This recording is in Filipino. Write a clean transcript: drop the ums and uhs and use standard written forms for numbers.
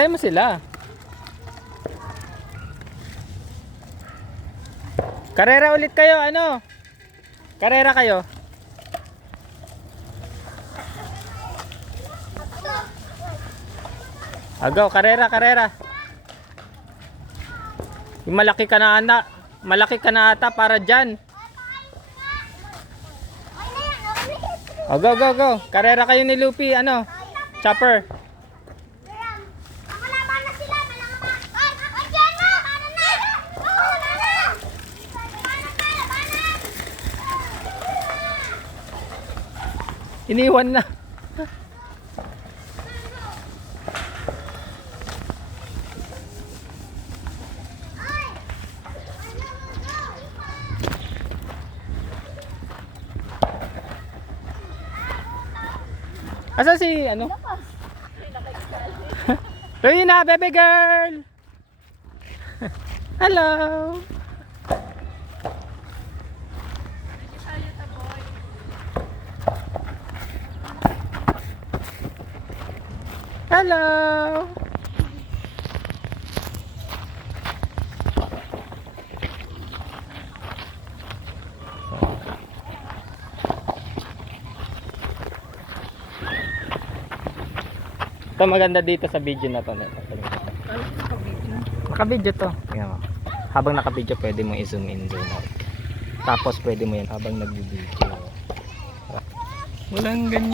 Antayin mo sila. Karera ulit kayo, ano? Karera kayo. Agaw, karera. Yung malaki ka na anak. Malaki ka na ata para dyan. Go. Karera kayo ni Lupi, ano? Chopper. Iniwan na. Asa si ano? Rina, baby girl. Hello. Hello. Ito maganda dito sa video na to. Naka-video to. Tingnan mo. Habang naka-video pwede mo i-zoom in, zoom out. Tapos pwede mo yan habang nag-video. Walang ganyan.